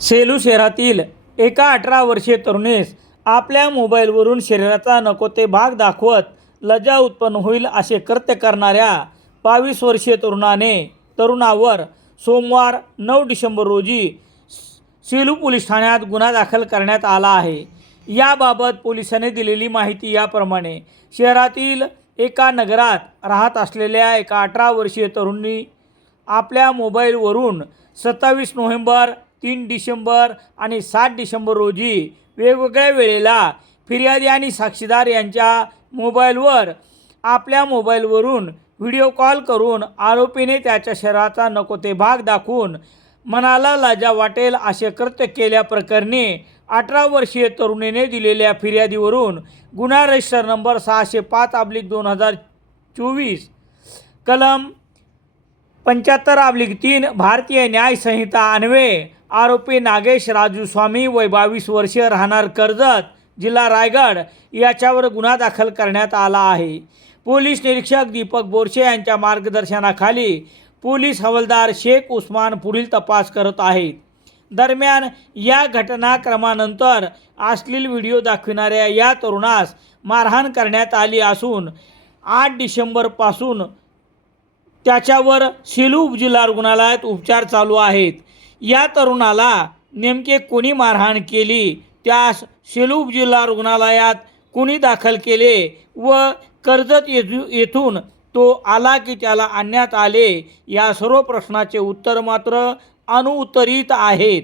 सेलू शहरातील एका अठरा वर्षीय तरुणीस आपल्या मोबाईलवरून शरीराचा नको ते भाग दाखवत लज्जा उत्पन्न होईल असे कृत्य करणाऱ्या बावीस वर्षीय तरुणाने तरुणावर सोमवार नऊ डिसेंबर रोजी सेलू पोलीस ठाण्यात गुन्हा दाखल करण्यात आला आहे. याबाबत पोलिसांनी दिलेली माहिती याप्रमाणे शहरातील एका नगरात राहत असलेल्या एका अठरा वर्षीय तरुणी आपल्या मोबाईलवरून सत्तावीस नोव्हेंबर तीन डिसेंबर आणि सात डिसेंबर रोजी वेगवेगळ्या वेळेला फिर्यादी आणि साक्षीदार यांच्या मोबाईलवर आपल्या मोबाईलवरून व्हिडिओ कॉल करून आरोपीने त्याच्या शरीराचा नको ते भाग दाखवून मनाला लाजा वाटेल असे कृत्य केल्याप्रकरणी अठरा वर्षीय तरुणीने दिलेल्या फिर्यादीवरून गुन्हा रजिस्टर नंबर सहाशे पाच आब्लिक दोन हजार चोवीस कलम पंच्याहत्तर आब्लिक तीन भारतीय न्यायसंहिता अन्वे अन्वये आरोपी नागेश राजू स्वामी वय बावीस वर्षीय राहणार कर्जत जिल्हा रायगड याच्यावर गुन्हा दाखल करण्यात आला आहे. पोलीस निरीक्षक दीपक बोरशे यांच्या मार्गदर्शनाखाली पोलीस हवालदार शेख उस्मान पुढील तपास करत आहेत. दरम्यान या घटनाक्रमानंतर अश्लील व्हिडिओ दाखविणाऱ्या या तरुणास मारहाण करण्यात आली असून आठ डिसेंबरपासून त्याच्यावर सिलू उपजिल्हा रुग्णालयात उपचार चालू आहेत. या तरुणाला नेमके कोणी मारहाण केली? त्यास सेलू जिल्हा रुग्णालयात कोणी दाखल केले व कर्जत येथू येथून तो आला की त्याला आणण्यात आले? या सर्व प्रश्नाचे उत्तर मात्र अनुत्तरित आहेत.